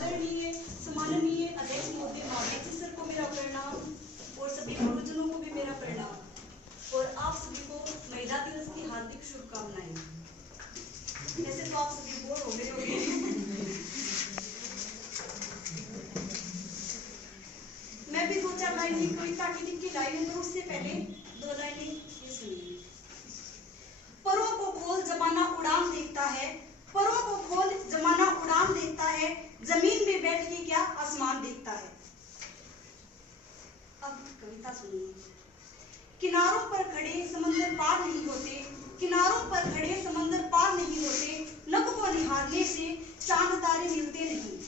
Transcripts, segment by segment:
आदरणीय सम्माननीय अध्यक्ष महोदय महावीर जी सर को मेरा प्रणाम और सभी गुरुजनों को भी मेरा प्रणाम और आप सभी को महिला दिवस की हार्दिक शुभकामनाएं। वैसे तो आप सभी बोर हो गए होंगे, मैं भी 2-4 लाइनें कविता की लाइनें तो उससे पहले 2 लाइनें ये सुनिए। परों को खोल जमाना उड़ान देखता है, परों को खोल जमाना उड़ान देखता है, जमीन में बैठ के क्या आसमान देखता है। अब कविता सुनिए। किनारों पर खड़े समंदर पार नहीं होते, किनारों पर खड़े समंदर पार नहीं होते, नभ को निहारने से चांद तारे मिलते नहीं।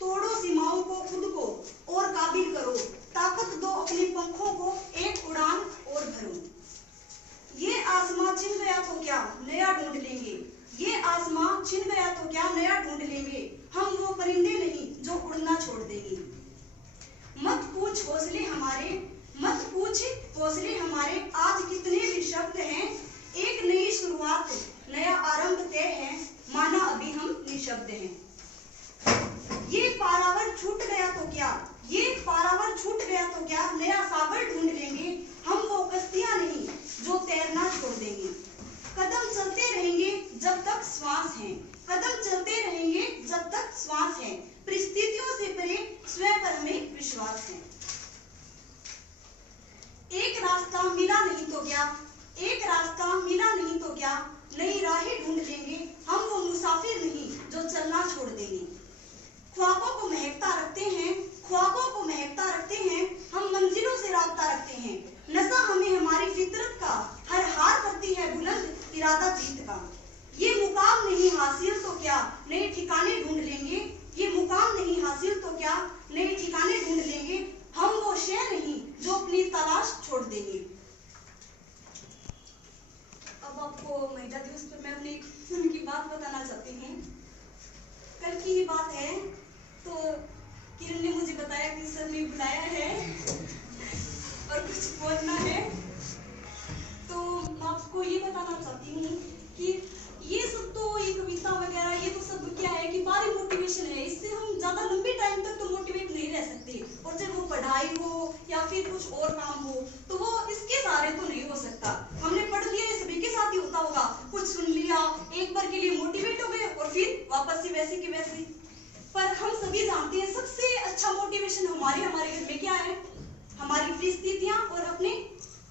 तोड़ो सीमाओं को खुद को और काबिल करो, ताकत दो अपने पंखों को, एक उड़ान और भरो। ये आसमां छिन गया तो क्या नया ढूंढ लेंगे, ये आसमां छिन गया तो क्या नया ढूंढ लेंगे, हम वो परिंदे नहीं जो उड़ना छोड़ देंगे। मत पूछ हौसले हमारे, मत पूछ हौसले हमारे, आज कितने भी शब्द हैं, एक नई शुरुआत नया आरंभ तय है, माना अभी हम निशब्द हैं। ये पारावर छूट गया तो क्या, ये पारावर छूट गया तो क्या, नया सागर ढूंढ लेंगे, हम वो कश्तियां नहीं जो तैरना छोड़ देंगे। कदम चलते रहेंगे जब तक श्वास है, कदम चलते रहेंगे जब तक श्वास है, परिस्थितियों से परे स्वयं पर हमें विश्वास है। एक रास्ता मिला नहीं तो क्या, एक रास्ता मिला नहीं तो क्या, नई राहें ढूंढ लेंगे, हम वो मुसाफिर नहीं जो चलना छोड़ देंगे। ख्वाबों को महकता रखते हैं, ख्वाबों को महकता रखते हैं, हम मंजिलों से राब्ता रखते हैं, नशा हमें हमारी फितरत का, हर हार करती है बुलंद इरादा जीत का। ये मुकाम नहीं हासिल तो क्या नए ठिकाने ढूंढ लेंगे, ये मुकाम नहीं हासिल तो क्या नए ठिकाने ढूंढ लेंगे, हम वो शय नहीं जो अपनी तलाश छोड़ देंगे। अब आपको महिला दिवस पर मैं अपनी उनकी बात बताना चाहती हूँ। कल की ही बात है, तो किरण ने मुझे बताया कि सर ने बुलाया है और कुछ बोलना है, तो मैं आपको ये बताना चाहती हूँ कि ये सब तो ये कविता वगैरह ये तो सब क्या है कि बारी मोटिवेशन है, इससे हम ज्यादा लंबे टाइम तक तो मोटिवेट नहीं रह सकते, और चाहे वो पढ़ाई हो या फिर कुछ और काम हो तो वो इसके सहारे तो नहीं हो सकता। हमने पढ़ लिया, ये सभी के साथ ही होता होगा, कुछ सुन लिया, एक बार के लिए मोटिवेट हो गए और फिर वापस से वैसे की वैसे। पर हम सभी जानते हैं सबसे अच्छा मोटिवेशन हमारे घर में क्या है, हमारी परिस्थितियां और अपने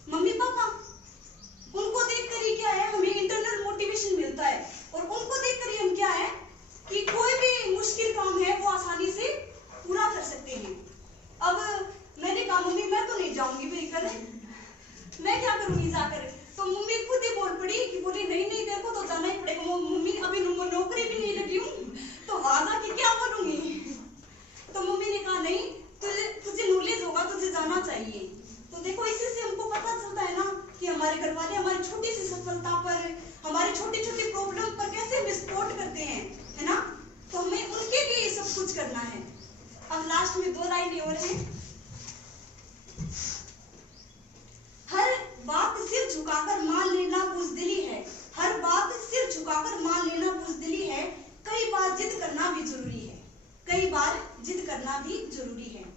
मम्मी पापा। उनको देखकर ही क्या है हमें इंटरनल मोटिवेशन मिलता है, और उनको देखकर ही हम क्या है कि कोई भी मुश्किल काम है वो आसानी से पूरा कर सकते हैं। अब मैंने कहा मम्मी मैं तो नहीं जाऊंगी फिर कर, मैं क्या करूंगी जाकर, तो मम्मी खुद ही बोल पड़ी कि बोली नहीं नहीं देखो तो जाना ही पड़ेगा, मम्मी अभी नौकरी भी नहीं लगी हूँ तो वहां जाके क्या बोलूंगी। तो मम्मी ने कहा नहीं तुझे नॉलेज होगा, तुझे जाना चाहिए। तो देखो इसी से हमको पता चलता है ना कि हमारे घर वाले हमारी छोटी सी सफलता पर, हमारी छोटी छोटी प्रॉब्लम पर कैसे हमें सपोर्ट करते हैं, है ना। तो हमें उनके लिए सब कुछ करना है। अब लास्ट में 2 लाइनें और हैं। हर बात सिर झुकाकर मान लेना बुज़दिली है, हर बात सिर झुकाकर मान लेना बुज़दिली है, कई बार जिद करना भी जरूरी है, कई बार जिद करना भी जरूरी है।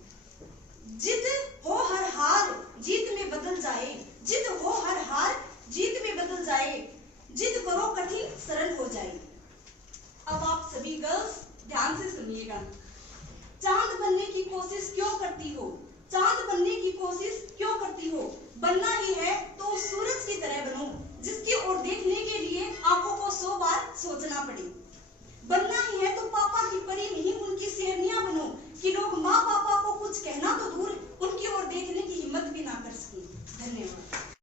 जिद हो हर हार जीत में बदल जाए, जिद हो हर हार जीत में बदल जाए, जिद करो कठिन सरल हो जाए। अब आप सभी गर्ल्स ध्यान से सुनिएगा। चांद बनने की कोशिश क्यों करती हो, चांद बनने की कोशिश